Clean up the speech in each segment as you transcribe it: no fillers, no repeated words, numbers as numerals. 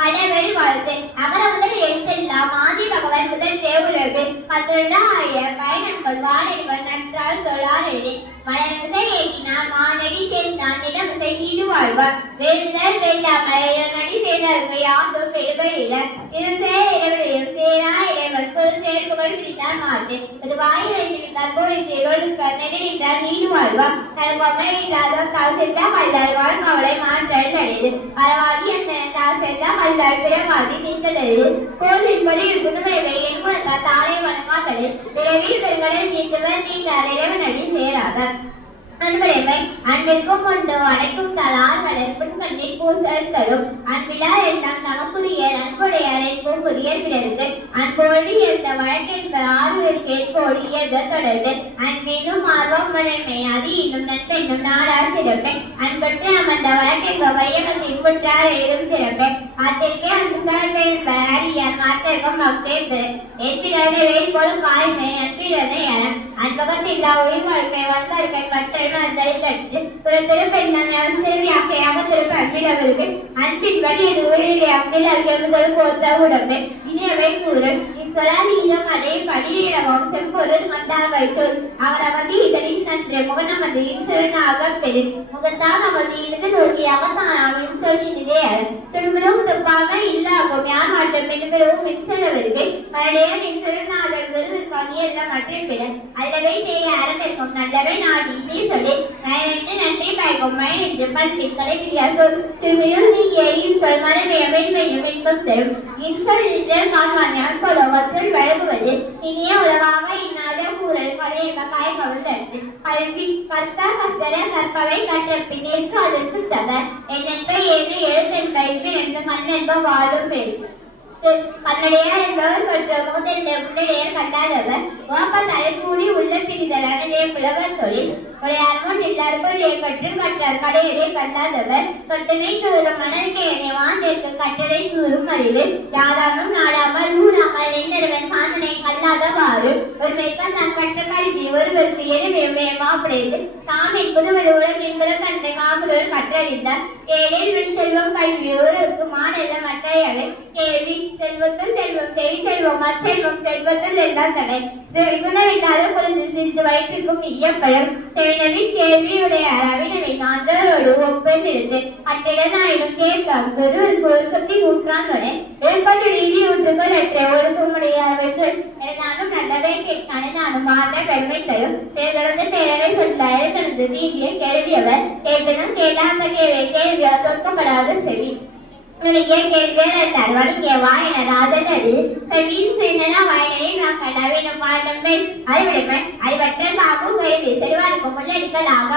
கடவுள் வாழ்த்து. அகர முதல் எழுத்தெல்லாம் ஆதி பகவன் முதல் தேவுலகு. 12,000 பயணங்கள் வாழர்கள் நற்றால் சொல்லாரடி. மலர்மிசை ஏகினார் மானடி சேர்ந்தான் நிலமிசை நீடு வாழ்வார். வேண்டுதல் வேண்டாமல் நடி சேர்ந்தாருக்கு யாண்டும் பெருமையில இருசேர் இறைவனையும் சேரா இறைவன் பொது சேர்ப்புகள் பிடித்தார் மாட்டு. அது வாயிலிருந்தார் தற்போது நெருங்கிட்டார் நீடு வாழ்வார். தனக்கு அம்மை இல்லாத கால் சென்றா கல்லார் வாழ் அவளை மாற்றல் அடையது. பரவாடி என்றால் சென்றா கல்லார் பிறவாதி நீந்தது. கோதின்பது புதுமைவை என் குணத்தால் தாளை வணங்காதது. விரைவில் பெருங்கடல் நீந்தவர் நீங்கார் இறைவனடி சேராதார். அன்புடைமை அன்பிற்கும் உண்டு அடைக்கும் தலார் வளர்ப்பும் கண்ணில் பூசல் தரும். அன்பிலார் எல்லாம் நமக்குரிய அன்புடையார் என்போம் புரிய பிறருக்கு. அன்போடு எந்த வழக்கென்ப ஆறுவர் கேட்போடு எத தொடர்பு. அன்பெனும் ஆர்வம் வளர்மை அது இன்னும் நன்பெண்ணும் நாடார் சிறப்பை. அன்பற்று அமர்ந்த வழக்கென்ப வையகத்தின் குற்றார் ஏறும் சிறப்பை. அத்திற்கே அன்பு சார்பென்ப அறியார் மாற்றகம் அவ்வேற்பு. என்பிடனை வேட்போலும் காய்மை அன்பிடனை அறம். அன்பகத்தில்லா உயிர் வாழ்க்கை வந்தார்கள் மற்ற அன்பின் வழி இது உயிரிலே அப்பில் அருகே போத்த உடம்பு இனியவை கூறல். இச்சொலாதீதம் அதை படியிடமும் செம்பொருள் மந்தார் வைச்சோர். அவரவதி இதழின் நன்று முகநமது இன்சொலனாக பெரு. முகத்தான் நமது இருந்து நோக்கி அவசானம் இன்சொல்லினதே அறம். திரும்பவும் துப்பாமல் இல்லாகும் யார் மாட்டம் மென்பெறவும் மின்செல்லவருக்கு மழையால் இன்சொலனாதல் வெறுவிற்காணி எல்லாம் மற்ற பிற. அல்லவை செய்ய அரம்பிற்கும் நல்லவை நாடி இதே சொல்லி நயனென்று நன்றி பாய்க்கும் மயனென்று பண்பின் கலைப்பிரியா சொல். திரும்பியும் நீங்கிய இன்சொல் மனமையும் மென்மையும் இன்பம் தரும். இன்சொல் நின்றல் காண்பான் கொலோ வச்சல் வழங்குவது. இனிய உலகாக இன்னாத கூறல் கலையம காய்கவல் தருது. கல்வி கற்க கற்ற கற்பவை கற்ற பின்னிற்கு அதற்கு தக. என்னென்ப ஏது எழுத்தென்ப என்று கண்ணென்ப வாழும் பேர். கண்ணடையார் என்பவர் கற்ற முகத்தென்ற முன்னடையர் கண்டாதவர். வாப்ப தலைக்கூடி உள்ள பிரிதலான புலவர் தொழில். உடையார்முன் எல்லாருக்குள் கற்று கற்றார் கடையரை கண்டாதவர். கட்டணை கூறும் மணற்கேனை வாண்டிற்கு கட்டளை கூறும் அறிவு. யாதானும் நாடாமல் ஊராமல் நின்றவன் சாதனை கல்லாதவாறு. ஒருமைக்கு தான் கற்ற கல்வி ஒருவருக்கு எனவே மாப்பிடையது. தாம் என்பது உலகின் கண்டை மாமுடர் கற்றறிந்தார். ஏழில் வின் செல்வம் கல்வி ஒருவருக்கு மாடல்ல மற்றையவை. கேள்வி செல்வத்தில் செல்வம் செவி செல்வம் அச்செல்வம் செல்வத்தில் எல்லாம் தடை. குணமில்லாத பொழுது சிறிது வயிற்றுக்கும் இயப்படும். செவினவின் கேள்வியுடைய அரவினவை நான்கரோடு ஒப்பன் இருந்து அட்டிடனாயினும் கேட்காம் ஒருவருக்கு ஒழுக்கத்தின் ஊற்றான்வனை எழுக்கொண்டு நீதி ஊற்றுகள் அற்ற ஒழுக்கமுடையார்கள் சொல். எனதானும் நல்லவே கேட்கானே நானும் மாற்ற பெருமை தரும். தேர்தலந்து பேரவை சொல்ல எழுத்தனது தீண்டிய கேள்வியவர் கேட்டனும் கேளாத கேள்வியா தோற்கப்படாத செவி. வணிக வாயனராதனது செவியின் செய்தனா வாயனரை நான் கண்டவேனும் பாடம்பை அறிவிடைப்பன் அறிவற்ற காக்கும் கருவி செல்வாருக்கும் முன்னெடுக்கலாக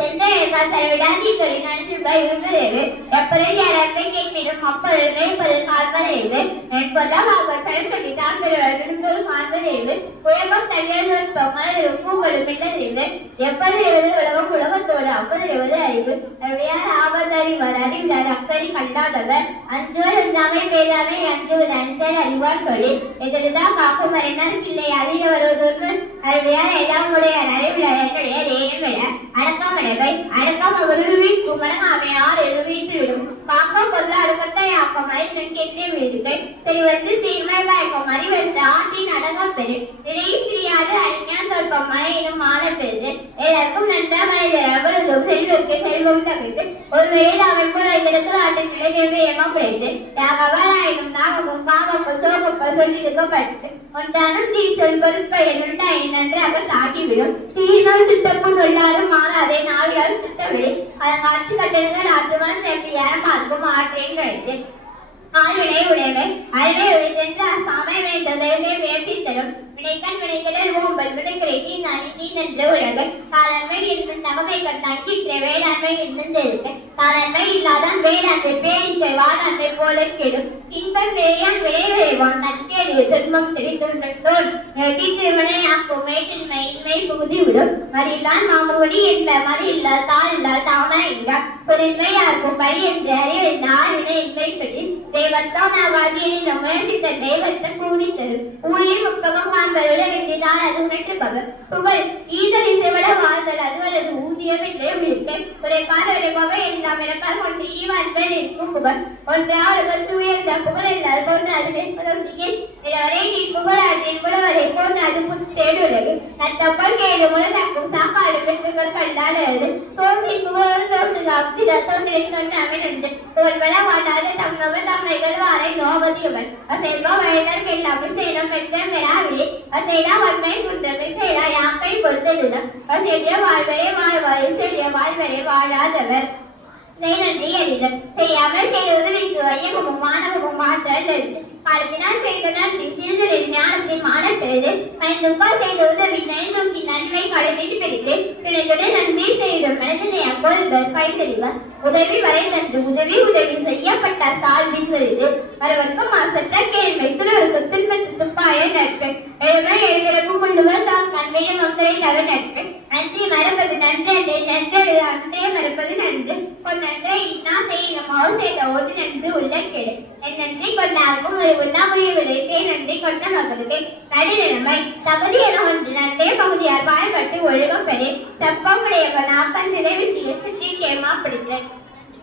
சென்ற செலவிடாதி தொழில் நன்றுபாய் விரும்புகிறது. எப்பொருள் யாரன்பை கேட்பினும் அப்பொருள் மேற்பொருள் காண்பதறிவு. நெற்பொருளாக சடச்சொல்லி தான் பெறுவர் விரும்பொருள் காண்பதறிவு. உலகம் தனியாதொற்பம் மனதிலும் பூங்களும் இல்லதறிவு. எப்பதறிவது உலகம் உலகத்தோடு அப்பதறிவது அறிவு. யார் ஆபதறிவர் அறிந்தார் அக்கறி கண்டாதவர். அஞ்சோர் அஞ்சாமை பேதாமை அஞ்சுவது அஞ்சல் அறிவார் தொழில். எதிர்தான் காக்கும் அறிஞர் இல்லை அதிர வருவதொன்று அறிவியார் எல்லாம் உடைய அறிவியல் என்னுடைய தேனும் விட அடக்கமடைவை. அடக்கம் உருவின் குமரகாமை ஆறு வீட்டு விடும். காக்கம் பொருள் அடுக்கத்தை ஆக்கம் அறிஞன் கெட்டே வீடுகள் செறிவந்து சீர்மை வாய்க்கும் அறிவந்து ஆண்டின் அடங்கம் பெரு. இடையும் தெரியாது அறிஞான் தொற்பம் மழையினும் மாற பெறுது. எல்லாருக்கும் நன்றா மனிதர் அவரதும் செல்வருக்கு செல்வம் தகுத்து ஒரு வேலை அமைப்பு இதற்கு ஆட்டின் நிலை ஏமாப்பிடைத்து யாகவராயினும் நாகமும் காமக்கும் சோகப்ப சொல்லியிருக்கப்பட்டு ஒன்றானும் தீ சொல் பொருட்பயன் உண்டாயின் நன்றாக தாக்கிவிடும். தீயினால் சுத்தப்புண் உள்ளாரும் மாறாதே நாவிலால் சுத்தவிடு. அதன் ஆட்சி கட்டணங்கள் ஆற்றுவான் சென்று யாரமார்க்கும் ஆற்றையும் கிடைத்து ஆழ்வினை உடையவை அறிவை உழைத்தென்று அசாமை வேண்டும் வெறுமை முயற்சி தரும். வினைக்கண் வினைக்கடல் ஓம்பல் வினைகளை தீ நின்று உலகு. காலன்மை என்னும் தகமை கண்டான் கீற்ற வேளாண்மை என்னும் தெரிவிக்க. காலன்மை இல்லாதான் வேளாண்மை பேரிக்கை வாழாண்மை போல கெடும். இன்பம் விளையான் விளை விளைவான் நற்கேடு துன்பம் தெரிந்துள்ளோன் திருமணை ஆக்கும் மேட்டின்மை இன்மை புகுதி விடும். மறியில்லான் மாமுடி என்ப மறியில்லா தாள் இல்லா தாமரை இல்லா பொருண்மை யாருக்கும் பழி என்று அறிவென்ற ஆழ்வினை இன்மை படி தேவத்தான் ஆகாதியின் முயற்சித்த தேவத்தை கூடி தரும். ஊழியர் முப்பகம் காண்பருடன் வென்றிதான் அது உணர்த்துபவர் புகழ் ஈதல் இசைவிட வாழ்தல் அதுவரது ஊதியம் என்றே உயிர்க்க குறைபாடு உரைப்பவை எல்லாம் இறப்பால் கொண்டு ஈவா அன்பன் இருக்கும் புகழ் ஒன்றாக தூயந்த புகழ் எல்லாரும் போன்று அது நிற்பதொன்றியே இளவரை நீ புகழாற்றின் புலவரை போன்று அது புத்தேடு உலகு நத்தப்பல் கேடு முழந்தாக்கும் சாப்பாடு பெற்றுகள் கண்டாலது தோன்றி புகழ் தோன்றுதாம் திட தோன்றின் அமைந்து தோல்வன வாட்டாத தம்மவ தம்மைகள் வாரை நோவதியவன் அசைவ வயதர் கெல்லாமல் சேனம் பெற்றம் பெறாவிலே அசைடா வன்மை குன்றமை சேரா யாக்கை பொறுத்ததுதான் அசைய வாழ்வரே வாழ்வாய் செல்லிய வாழ்வரே வாழாதவர் நன்றி அறிதல் செய்யாமல் செய்வது வைத்து வையகமும் மாணவமும் மாற்றல் காலத்தினால் செய்த நன்றி சிறிதலின் ஞானத்தின் மானத்தெழுது மைந்துக்கால் செய்த உதவி நைந்தூக்கி நன்மை கடலிட்டு பெரிது பிணைத்துடன் நன்றி செய்தும் மனிதனை அப்பொழுவர் பைத்தறிவர் உதவி வரை தன்று உதவி உதவி செய்யப்பட்ட சால்வின் வருது வரவர்க்கு மாசற்ற கேள்வி துறவருக்கு துன்பத்து துப்பாய நட்பு எழுமை எழுதலுக்கு கொண்டுவர் தாம் நன்மையும் அக்கறை தவ நட்பு நன்றி மறப்பது நன்றே நன்றே அன்றே மறப்பது நன்று பொன்னன்றே இன்னா செய்யணுமோ செய்த ஓடு நன்று உள்ள கெடு என் நன்றி கொண்டாருக்கும் உண்ணாமுயவிலை செய் நன்றி கொண்ட மகளுக்கு நடுநிலைமை தகுதி என ஒன்று நன்றே பகுதியார் பாழ்பட்டு ஒழுகம் பெறே செப்பம் உடையவன் ஆக்கன் சிறை விட்டிய சுற்றி கேமா பிடித்து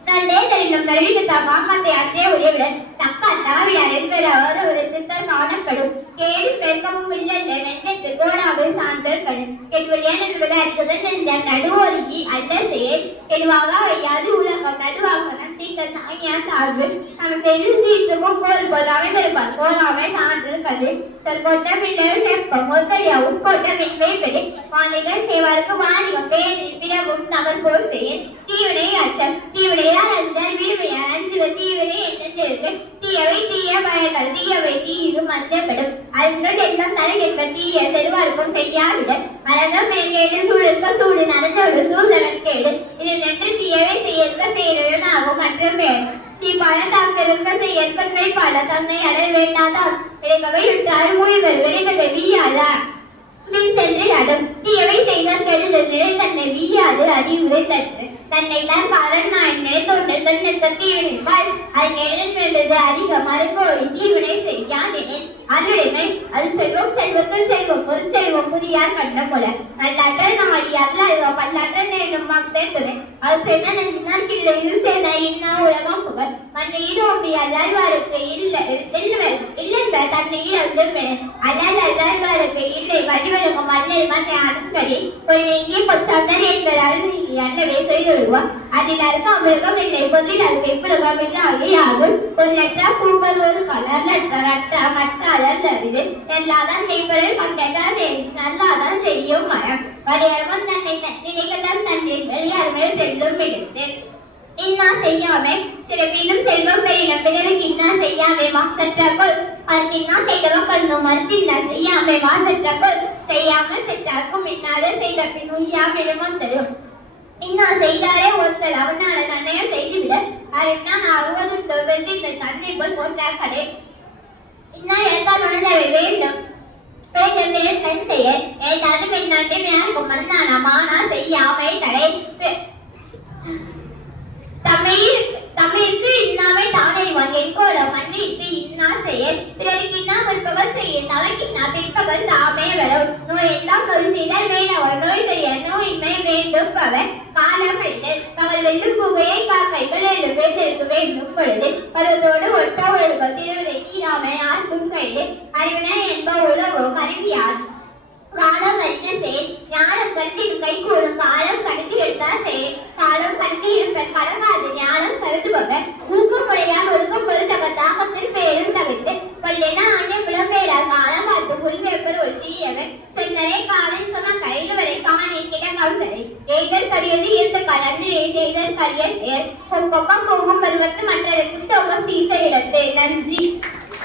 நன்றே தரினும் நல்விக்கு தமாக்கத்தை அன்றே உடையவிட தக்க தகவிடார் என்பது அவர் சித்தர் காணப்படும் கேடு பெருக்கமும் இல்லை நெஞ்சத்து கோடாவை சான்றல் கடும் கெடுவலியான் என்பது அறிந்ததன் நெஞ்ச நடுவோரிகி அல்ல செயல் கெடுவாக வையாது உலகம் நடுவாக நன்றிகள் நாங்கியா சார்பு நாம் செய்து சீர்த்துக்கும் போல் போலாமை பெருப்பார் போலாமை சான்றல் கடு தற்கொட்ட பிள்ளை செப்பம் ஒத்தரியா உட்கொட்ட மின்மை பெரு வாணிகள் செய்வாருக்கு வாணிகம் பேரின் பிறவும் தமிழ் போல் செய்ய தீவினை அச்சம் தீவினையால் அஞ்சல் விடுமையால் அஞ்சுவ தீவினை என்ன தீயவை தீய பயங்கள் தீயவை தீயிலும் அஞ்சப்படும் அதனுள் எல்லாம் தலை என்ப தீய செல்வாருக்கும் செய்யாவிட மரகம் கேடு சூழற்க சூடு நடந்தோடு சூதனன் கேடு இது நன்று தீயவை செய்யற்க செய்யறதும் ஆகும் மற்றும் வேணும் தீ பாட தாம் பெருங்க செய்யற்பன்மை பாட தன்னை அடல் வேண்டாதான் இடைக்கவை விட்டால் மூய்வர் விடைகளை வீயாதார் மின் சென்று அடும் தீயவை செய்தால் கெடுதல் நிலை தன்னை வீயாது அறிவுரை தன்று தன்னை தான் காரன் நான் நினைத்தொன்று தன்னிருக்க தீவினைப்பால் அது நினைந்தது அதிக மறுக்கோடி தீவினை செய்யானேன் அருடைமை அது செல்வம் செல்வத்தில் செல்வம் ஒரு செல்வம் புரியார் கண்ட போல நல்லாற்றல் நாடி அல்லாத பல்லாற்றல் நேரும் மக்கள் அது சென்ன நஞ்சினான் கிள்ளை இரு சென்ன இன்னா உலகம் புகழ் மண்ணையீடு ஒப்பி அல்லாழ்வாருக்கு இல்லென்ப தன்னையில் வந்து அல்லால் அல்லாழ்வாருக்கு இல்லை வடிவழகம் அல்லல் மண்ணை அனுப்படி ஒரு நெங்கிய பொச்சாந்தர் என்பது அருள் அல்லவே செய்துருவார் அதில் அருக்க அமிழகம் இல்லை பொருளில் அருக்க இப்புலகம் இல்லாது யாரும் ஒரு லெட்டா பூக்கள் ஒரு கலர் லெட்டா மற்ற அதல் அறிது எல்லாதான் மெய்ப்பொருள் மக்கள் நல்லாதான் செய்யும் மரம் வரையறவன் தன்னை நினைக்கத்தான் தன்னை வெளியாருமே செல்லும் எடுத்து இன்னா செய்யாமே சிறப்பிலும் செல்வம் பெரினும் பிறருக்கு இன்னா செய்யாமே மாசற்றக்குள் மறுத்தின்னா செய்தவன் கண்ணும் மறுத்தின்னா செய்யாமே மாசற்றக்குள் செய்யாமல் செற்றார்க்கும் இன்னாத செய்த பின் உய்யாமிடமும் தரும் இன்னா செய்தாரே ஒருத்தர் அவனால நன்னையும் செய்துவிட அருண்ணா ஆகுவது வெற்றி தன்னை போல் போன்ற கடை இன்னா எடுத்தால் உணர்ந்தவை வேண்டும் வேண்டும் தன் செய்ய ஏதாலும் என்னாட்டும் யாருக்கும் மறந்தானா மானா செய்யாமை தடை தமிழுக்கு இன்னாமை தானறிவான் எங்கோட மண்ணிற்கு இன்னா செயல் பிறருக்கு இன்னா முற்பகல் செய்ய தவக்கின்னா பிற்பகல் தாமே வரும் நோய் எல்லாம் நோய் செய்தால் வேணவன் நோய் செய்ய நோயின்மை வேண்டும் பவர் காலம் இல்லை பகல் வெல்லும் புகையை காக்கைகள் எழுப்பதற்கு வேண்டும் பொழுது பருவத்தோடு ஒட்ட ஒழுக திருவிழை தீராமை ஆற்றும் கைது அறிவினை என்ப உலகம் அறிவியார் காலம் அறிந்த செயல் ஞானம் கருதி கை கூடும் காலம் கருதி எடுத்தால் செயல் காலம் கருதி இருப்பர் கடங்காது ஞானம் கருதுபவர் ஊக்கமுடையால் ஒழுக்கம் பொருத்தக தாக்கத்தில் பேரும் தவிர்த்து பல்லென ஆண்டே புலம்பெயரால் காலம் பார்த்து புல்வேப்பர் ஒட்டியவர் சென்னரை காலில் சொன்ன கையில் வரை காணின் கிடங்கால் சரி எய்தல் கரியது இருந்த கலந்து செய்தல் கரிய செயல் கொக்கம் போகும் பருவத்து மற்றவருக்கு தொகை சீர்த்த இடத்து நன்றி.